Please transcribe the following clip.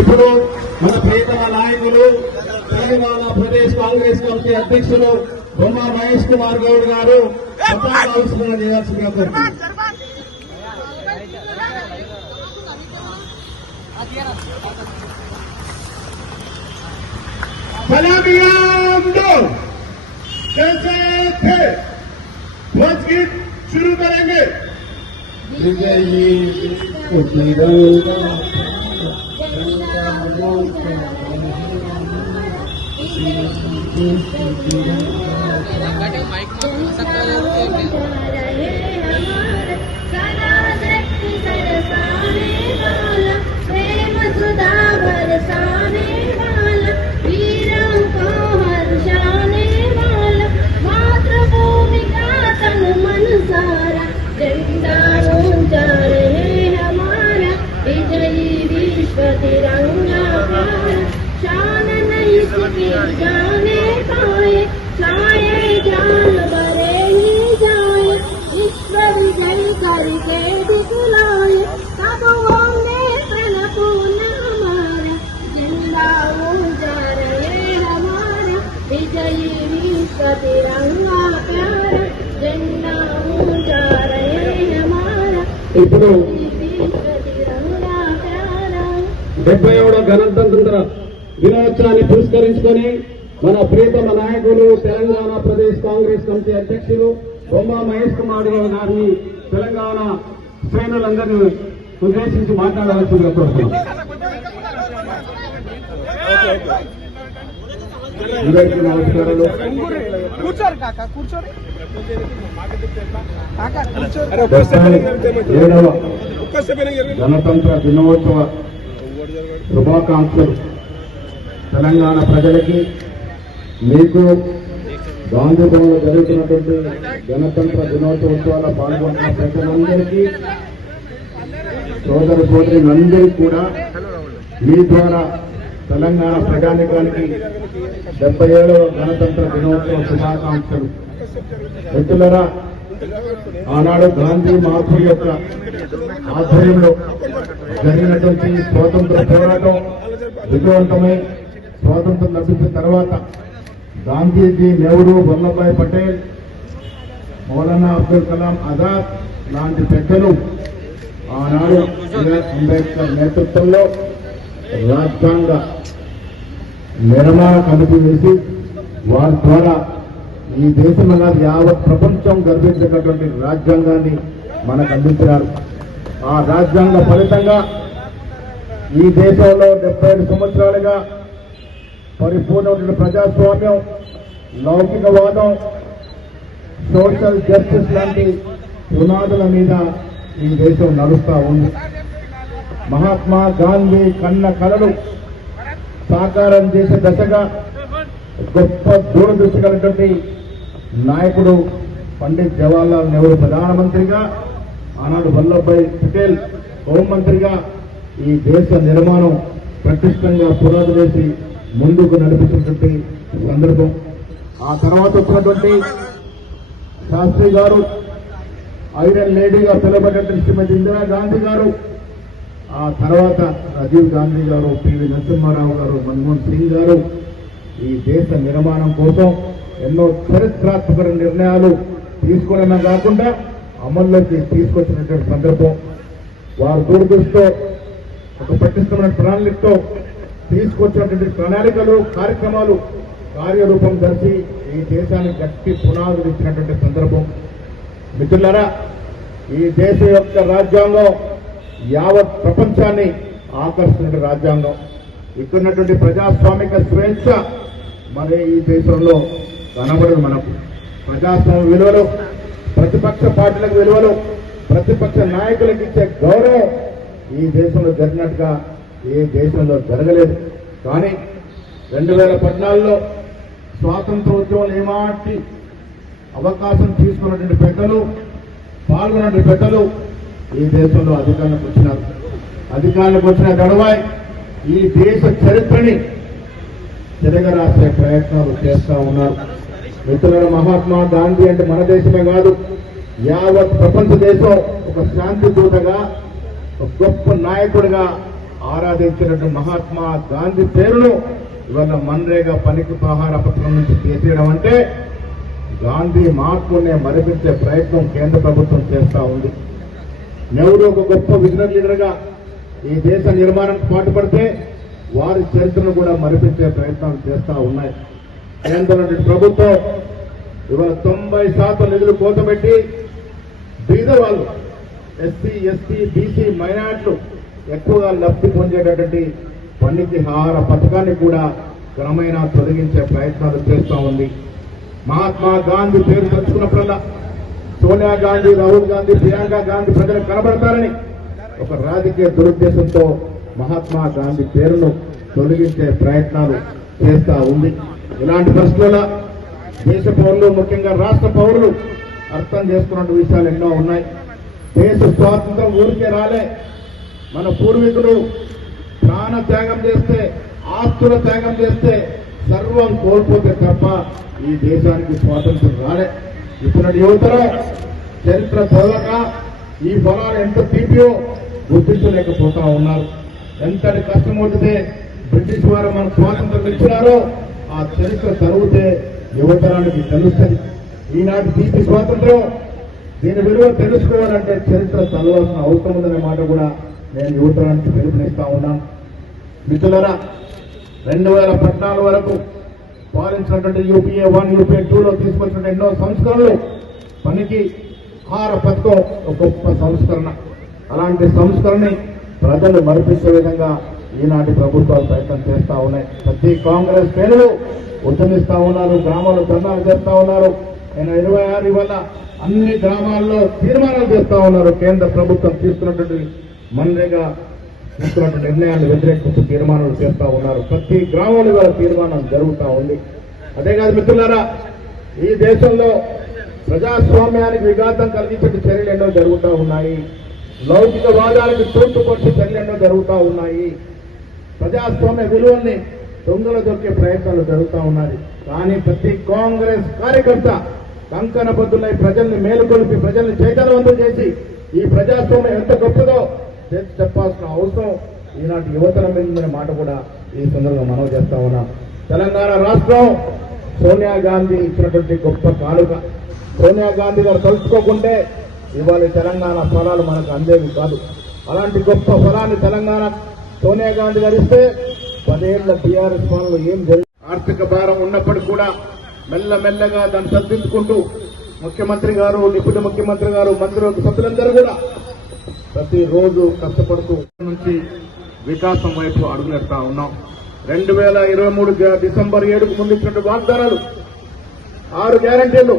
ఇప్పుడు మన ప్రియతమ నాయకులు తెలంగాణ ప్రదేశ్ కాంగ్రెస్ కమిటీ అధ్యక్షులు బొమ్మ మహేష్ కుమార్ గౌడ్ గారు ఆవిష్కరణ చేయాల్సిందిగా కోరుతున్నారు. जैसे थे ध्वज गीत शुरू करेंगे। विजयी तिरंगा शान नहीं जाने पाए साए जान बरे ही जाए ईश्वर जय करके दिखलाए तब होंगे प्रण पूर्ण हमारा जिंदा जा रहे हमारा विजयी विश्व तिरंगा प्यारा जिंदा जा रहे हमारा డెబ్బైవ గణతంత్ర దినోత్సవాన్ని పురస్కరించుకొని మన ప్రియతమ నాయకులు తెలంగాణ ప్రదేశ్ కాంగ్రెస్ కమిటీ అధ్యక్షులు బొమ్మ మహేష్ కుమార్ గారిని తెలంగాణ శ్రేణులందరినీ ఉద్దేశించి మాట్లాడవలసిందిగా కోరుతున్నాం. అందరికీ నమస్కారాలు. 77వ గణతంత్ర దినోత్సవ శుభాకాంక్షలు తెలంగాణ ప్రజలకి, మీకు గాంధీ భవన్లో జరుగుతున్నటువంటి గణతంత్ర దినోత్సవాల పాల్గొంటున్న ప్రజలందరికీ, సోదర సోదరులందరికీ కూడా మీ ద్వారా తెలంగాణ ప్రజానికానికి 77వ గణతంత్ర దినోత్సవ శుభాకాంక్షలు. మిత్రులారా, ఆనాడు గాంధీ మహాత్ముల యొక్క ఆధ్వర్యంలో జరిగినటువంటి స్వాతంత్ర పోరాటం విజయవంతమై స్వాతంత్రం లభించిన తర్వాత గాంధీజీ, నెహ్రూ, వల్లభాయ్ పటేల్, మౌలానా అబ్దుల్ కలాం ఆజాద్ లాంటి పెద్దలు ఆనాడు అంబేద్కర్ నేతృత్వంలో రాజ్యాంగ నిర్మాణ కమిటీ వేసి వారి ద్వారా ఈ దేశంలో యావత్ ప్రపంచం గర్వించేటటువంటి రాజ్యాంగాన్ని మనకు అందించినారు. ఆ రాజ్యాంగ ఫలితంగా ఈ దేశంలో 75 సంవత్సరాలుగా పరిపూర్ణమైన ప్రజాస్వామ్యం, లౌకికవాదం, సోషల్ జస్టిస్ లాంటి పునాదుల మీద ఈ దేశం నడుస్తూ ఉంది. మహాత్మా గాంధీ కన్న కలలు సాకారం చేసే దశగా గొప్ప దూరదృష్టి కలిగినటువంటి నాయకుడు పండిత్ జవహర్లాల్ నెహ్రూ ప్రధానమంత్రిగా, ఆనాడు వల్లభాయ్ పటేల్ హోంమంత్రిగా ఈ దేశ నిర్మాణం ప్రతిష్టంగా పునాది వేసి ముందుకు నడిపించినటువంటి సందర్భం. ఆ తర్వాత వచ్చినటువంటి శాస్త్రి గారు, ఐరన్ లేడీగా పిలువబడినటువంటి శ్రీమతి ఇందిరాగాంధీ గారు ఆ తర్వాత రాజీవ్ గాంధీ గారు, పివి నరసింహారావు గారు, మన్మోహన్ సింగ్ గారు ఈ దేశ నిర్మాణం కోసం ఎన్నో చరిత్రాత్మక నిర్ణయాలు తీసుకోవడమే కాకుండా అమల్లోకి తీసుకొచ్చినటువంటి సందర్భం. వారు దూరదృష్టితో ఒక పటిష్టమైన ప్రణాళికతో తీసుకొచ్చినటువంటి ప్రణాళికలు, కార్యక్రమాలు కార్యరూపం ధరిచి ఈ దేశానికి గట్టి పునాదులు ఇచ్చినటువంటి సందర్భం. మిత్రులారా, ఈ దేశ యొక్క రాజ్యాంగం యావత్ ప్రపంచాన్ని ఆకర్షించిన రాజ్యాంగం. ఇక్కడున్నటువంటి ప్రజాస్వామిక స్వేచ్ఛ మరి ఈ దేశంలో కనబడదు. మనకు ప్రజాస్వామ్య విలువలు, ప్రతిపక్ష పార్టీలకు విలువలు, ప్రతిపక్ష నాయకులకు ఇచ్చే గౌరవం ఈ దేశంలో జరిగినట్టుగా ఏ దేశంలో జరగలేదు. కానీ 2014లో స్వాతంత్రోద్యమంలో ఏమాటి అవకాశం తీసుకున్నటువంటి పెద్దలు, పాల్గొన్నటువంటి పెద్దలు ఈ దేశంలో అధికారంలోకి వచ్చినారు. అధికారంలోకి వచ్చిన గడవాయి ఈ దేశ చరిత్రని తిరగరాసే ప్రయత్నాలు చేస్తా ఉన్నారు. మిత్రుల మహాత్మా గాంధీ అంటే మన దేశమే కాదు, యావత్ ప్రపంచ దేశం ఒక శాంతి దూతగా, ఒక గొప్ప నాయకుడిగా ఆరాధించినట్టు మహాత్మా గాంధీ పేరును ఇవాళ మన్రేగా పనికి ఆహార పత్రం నుంచి తీసేయడం అంటే గాంధీ మహాత్మునే మరిపించే ప్రయత్నం కేంద్ర ప్రభుత్వం చేస్తా ఉంది. నెహ్రూ ఒక గొప్ప విజనరీ లీడర్గా ఈ దేశ నిర్మాణానికి పాటుపడితే వారి చరిత్రను కూడా మరిపించే ప్రయత్నాలు చేస్తా ఉన్నాయి. కేంద్ర ప్రభుత్వం ఇవాళ 90% నిధులు కోతపెట్టి బీద వాళ్ళు, ఎస్సీ, ఎస్టీ, బీసీ, మైనార్టీలు ఎక్కువగా లబ్ధి పొందేటటువంటి పనికి ఆహార పథకాన్ని కూడా క్రమేణా తొలగించే ప్రయత్నాలు చేస్తూ ఉంది. మహాత్మా గాంధీ పేరు తలుచుకున్నప్పుడల్లా సోనియా గాంధీ, రాహుల్ గాంధీ, ప్రియాంక గాంధీ ప్రజలకు కనబడతారని ఒక రాజకీయ దురుద్దేశంతో మహాత్మా గాంధీ పేరును తొలగించే ప్రయత్నాలు చేస్తా ఉంది. ఇలాంటి పరిస్థితుల్లో దేశ పౌరులు, ముఖ్యంగా రాష్ట్ర పౌరులు అర్థం చేసుకున్న విషయాలు ఎన్నో ఉన్నాయి. దేశ స్వాతంత్రం ఊరికే రాలే. మన పూర్వీకులు ప్రాణ త్యాగం చేస్తే, ఆస్తుల త్యాగం చేస్తే, సర్వం కోల్పోతే తప్ప ఈ దేశానికి స్వాతంత్రం రాలే. ఇప్పుడు యువతలో చరిత్ర చదవక ఈ ఫలాలు ఎంత తీపియో గుర్తించలేకపోతా ఉన్నారు. ఎంతటి కష్టం ఉంటే బ్రిటిష్ వారు మన స్వాతంత్రం ఇచ్చినారో ఆ చరిత్ర చదివితే యువతరానికి తెలుస్తుంది. ఈనాటి తీపి స్వాతంత్రం, దీని విలువ తెలుసుకోవాలంటే చరిత్ర చదవాల్సిన అవసరం ఉందనే మాట కూడా నేను యువతరానికి పిలుపునిస్తా ఉన్నాను. మిత్రులారా, 2014 వరకు పాలించినటువంటి యూపీఏ 1, యూపీఏ 2లో తీసుకొచ్చిన ఎన్నో సంస్కరణలు పనికి ఆహార పథకం ఒక గొప్ప సంస్కరణ. అలాంటి సంస్కరణని ప్రజలు మరిపించే విధంగా ఈనాటి ప్రభుత్వాలు ప్రయత్నం చేస్తా ఉన్నాయి. ప్రతి కాంగ్రెస్ శ్రేణులు ఉద్యమిస్తా ఉన్నారు, గ్రామాల్లో ధర్నాలు చేస్తా ఉన్నారు. నేను 26 వల్ల అన్ని గ్రామాల్లో తీర్మానాలు చేస్తా ఉన్నారు. కేంద్ర ప్రభుత్వం తీసుకున్నటువంటి మన్రేగా తీసుకున్నటువంటి నిర్ణయాన్ని వ్యతిరేకిస్తూ తీర్మానాలు చేస్తా ఉన్నారు. ప్రతి గ్రామంలో ఇవాళ తీర్మానం జరుగుతూ ఉంది. అదేకాదు మిత్రులారా, ఈ దేశంలో ప్రజాస్వామ్యానికి విఘాతం కలిగించే చర్యలు ఎన్నో జరుగుతూ ఉన్నాయి. లౌకికవాదానికి తూర్పుపరిచే చర్యలు ఎన్నో జరుగుతూ ఉన్నాయి. ప్రజాస్వామ్య విలువల్ని దొంగలు దొక్కే ప్రయత్నాలు జరుగుతూ ఉన్నాయి. కానీ ప్రతి కాంగ్రెస్ కార్యకర్త కంకణబద్దులై ప్రజల్ని మేలుకొల్పి, ప్రజల్ని చైతన్యవంతం చేసి ఈ ప్రజాస్వామ్యం ఎంత గొప్పదో చెప్పాల్సిన అవసరం ఈనాటి యువతరం మీద మాట కూడా ఈ సందర్భంగా మనవి చేస్తా ఉన్నాం. తెలంగాణ రాష్ట్రం సోనియా గాంధీ ఇచ్చినటువంటి గొప్ప కానుక. సోనియా గాంధీ గారు తలుచుకోకుంటే ఇవాళ తెలంగాణ ఫలాలు మనకు అందేవి కాదు. అలాంటి గొప్ప ఫలాన్ని తెలంగాణ సోనియా గాంధీ గారు ఇస్తే 10 ఏళ్ల టీఆర్ఎస్ పాలనలో ఏం జరిగింది? ఆర్థిక భారం ఉన్నప్పటికీ కూడా మెల్లమెల్లగా దాన్ని సర్దించుకుంటూ ముఖ్యమంత్రి గారు, డిప్యూటీ ముఖ్యమంత్రి గారు, మంత్రులు, సభ్యులందరూ కూడా ప్రతిరోజు కష్టపడుతూ నుంచి వికాసం వైపు అడుగులేస్తా ఉన్నాం. 2023 డిసెంబర్ 7కు ముందు ఇచ్చినటువంటి వాగ్దానాలు 6 గ్యారంటీలు